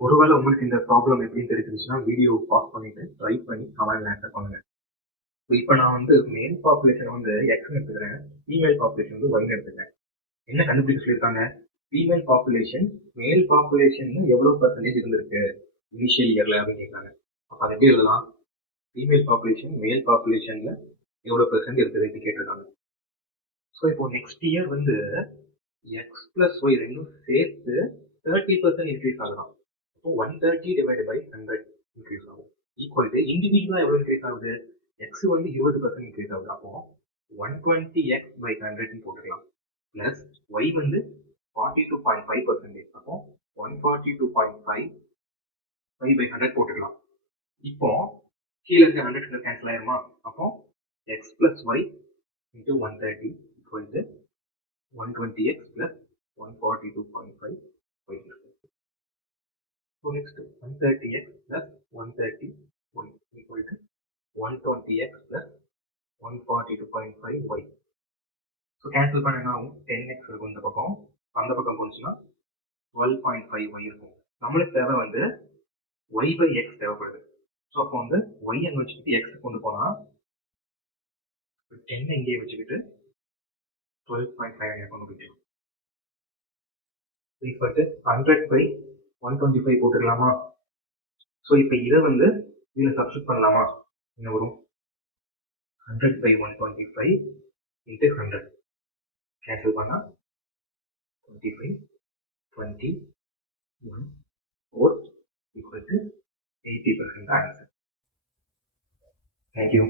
ஒருவேளை உங்களுக்கு இந்த ப்ராப்ளம் எப்படின்னு தெரிஞ்சிருச்சுன்னா வீடியோ பாஸ் பண்ணிட்டு ட்ரை பண்ணி கமெண்ட்ல ஆன்சர் பண்ணுங்க. இப்போ நான் வந்து மேல் பாப்புலேஷன் வந்து எக்ஸ்னு எடுத்துக்கிறேன், ஃபீமேல் பாப்புலேஷன் வந்து ஒய்னு எடுத்துக்கிறேன். என்ன கண்டுபிடிச்சு சொல்லியிருக்காங்க? ஃபீமேல் பாப்புலேஷன் மேல் பாப்புலேஷன் எவ்வளோ பர்சன்டேஜ் இருந்திருக்கு இனிஷியல் இயர்ல அப்படின்னு கேட்குறாங்க. அப்போ அதை எப்படி எழுதலாம்? ஃபீமேல் பாப்புலேஷன் மேல் பாப்புலேஷன்ல எவ்வளோ பெர்சன்ட் இருக்குது அப்படின்னு கேட்டிருக்காங்க. ஸோ இப்போ நெக்ஸ்ட் இயர் வந்து எக்ஸ் பிளஸ் ஒய் ரெண்டும் சேர்த்து 30% இன்க்ரீஸ் ஆகலாம். அப்போ 130 டிவைட் பை 100 இன்க்ரீஸ் ஆகும். ஈக்குவல் டு இண்டிவிஜுவலாக எவ்வளோ இன்க்ரீஸ் ஆகுது? எக்ஸ் வந்து 20% இன்க்ரீஸ் ஆகுது. அப்போ 120x பை 100 போட்டுக்கலாம். பிளஸ் ஒய் வந்து 42.5%. அப்போ 142.5 பை 100 போட்டுக்கலாம். இப்போ கீழே இருக்க 100 கேன்சல் ஆயிருமா? அப்போ X plus Y into 130 equal to 120x plus 142.5 y. So next 130x plus 130y equal to 120x plus 142.5y. So cancel பண்ணனா 10x இருக்கும் இந்த பக்கம், அந்த பக்கம் போனுச்சுன்னா 12.5y இருக்கும். நம்மளுக்கு தேவை வந்து y by x தேவைப்படுது. ஸோ அப்போ வந்து y அங்கே வச்சுக்கிட்டு x கொண்டு போனா 10 இங்கே வச்சுக்கிட்டு 12.5 கொண்டு போயிடும். equal to 100 by 125 போட்டுக்கலாமா? ஸோ இப்போ இதை வந்து இதில் சப்ஸ்டிட் பண்ணலாமா? என்ன வரும்? 100 by 125 into 100 கேன்சல் பண்ணால் 25 20 1 4 equal to 80% ஆன்சர். தேங்க்யூ.